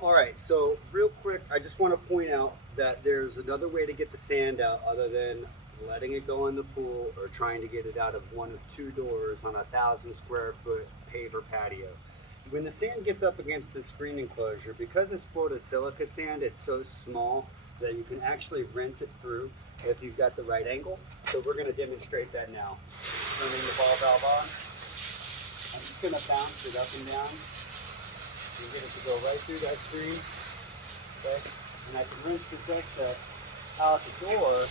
All right, so real quick, I just want to point out that there's another way to get the sand out other than letting it go in the pool or trying to get it out of one of two doors on a 1,000 square foot paver patio. When the sand gets up against the screen enclosure, because it's Florida silica sand, it's so small that you can actually rinse it through if you've got the right angle. So we're going to demonstrate that now. Turning the ball valve on, I'm just going to bounce it up and down and get it to go right through that screen. Okay? And I can rinse this excess out the door.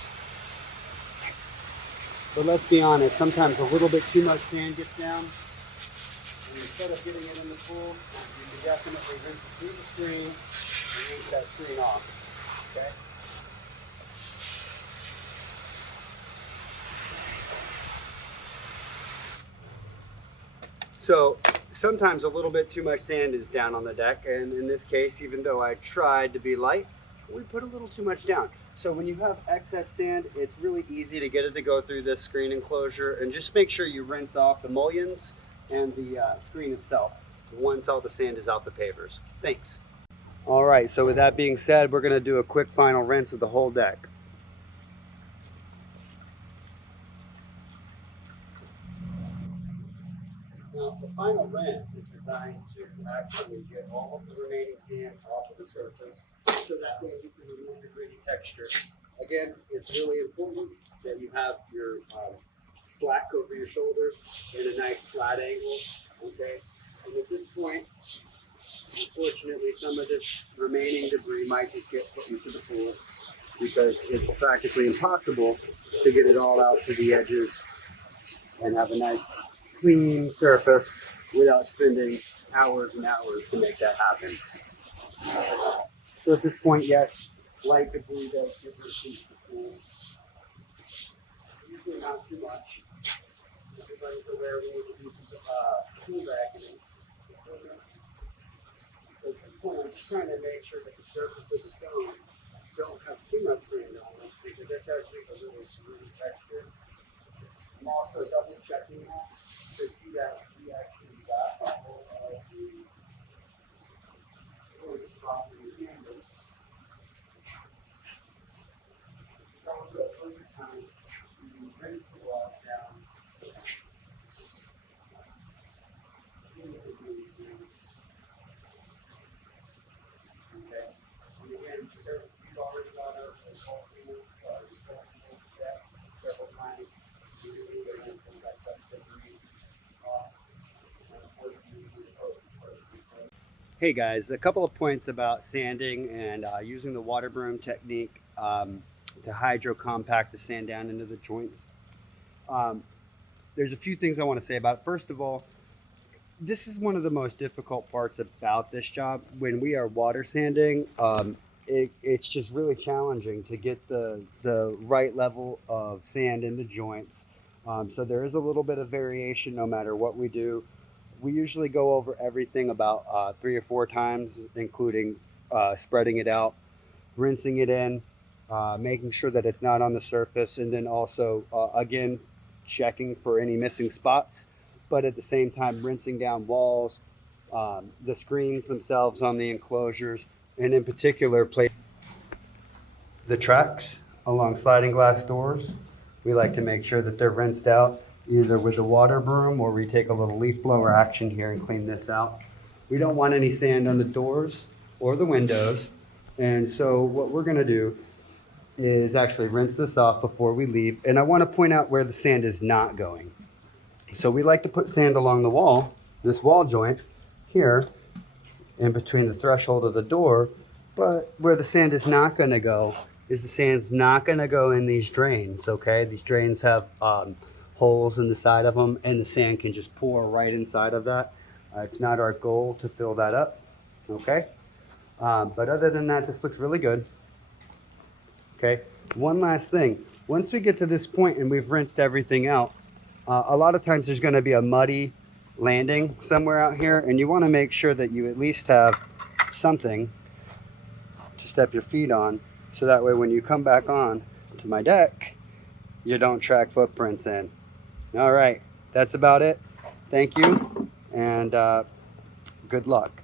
But let's be honest, sometimes a little bit too much sand gets down. And instead of getting it in the pool, you can definitely rinse it through the screen and rinse that screen off. Okay? So sometimes a little bit too much sand is down on the deck, and in this case, even though I tried to be light, we put a little too much down. So when you have excess sand, it's really easy to get it to go through this screen enclosure, and just make sure you rinse off the mullions and the screen itself once all the sand is out the pavers. Thanks. All right, so with that being said, we're gonna do a quick final rinse of the whole deck. Now, the final rinse is designed to actually get all of the remaining sand off of the surface, so that way you can remove the gritty texture. Again, it's really important that you have your slack over your shoulders in a nice flat angle, okay? And at this point, unfortunately, some of this remaining debris might just get put into the pool because it's practically impossible to get it all out to the edges and have a nice clean surface without spending hours and hours to make that happen. So at this point, yes, light debris does get into the pool. Usually not too much. Everybody's aware we need to do some pool vacuuming. So at this point, I'm just trying to make sure that the surface of the stone don't have too much sand on it because that's actually a really smooth texture. I'm also double checking that to see that we actually got all of the properly handled. Also, over time, we rinse the wash down. Okay. And again, we've already gone over the whole thing, several times. Hey guys, a couple of points about sanding and using the water broom technique to hydro compact the sand down into the joints. There's a few things I want to say about it. First of all, this is one of the most difficult parts about this job. When we are water sanding, it's just really challenging to get the right level of sand in the joints. So there is a little bit of variation no matter what we do. We usually go over everything about 3 or 4 times, including spreading it out, rinsing it in, making sure that it's not on the surface, and then also, again, checking for any missing spots, but at the same time rinsing down walls, the screens themselves on the enclosures, and in particular the tracks along sliding glass doors. We like to make sure that they're rinsed out either with the water broom or we take a little leaf blower action here and clean this out. We don't want any sand on the doors or the windows. And so what we're gonna do is actually rinse this off before we leave. And I wanna point out where the sand is not going. So we like to put sand along the wall, this wall joint here, in between the threshold of the door. But where the sand is not gonna go is the sand's not gonna go in these drains, okay? These drains have holes in the side of them and the sand can just pour right inside of that. It's not our goal to fill that up, okay? But other than that, this looks really good. Okay, one last thing. Once we get to this point and we've rinsed everything out, a lot of times there's gonna be a muddy landing somewhere out here, and you wanna make sure that you at least have something to step your feet on, so that way when you come back on to my deck, you don't track footprints in. All right, that's about it. Thank you, and good luck.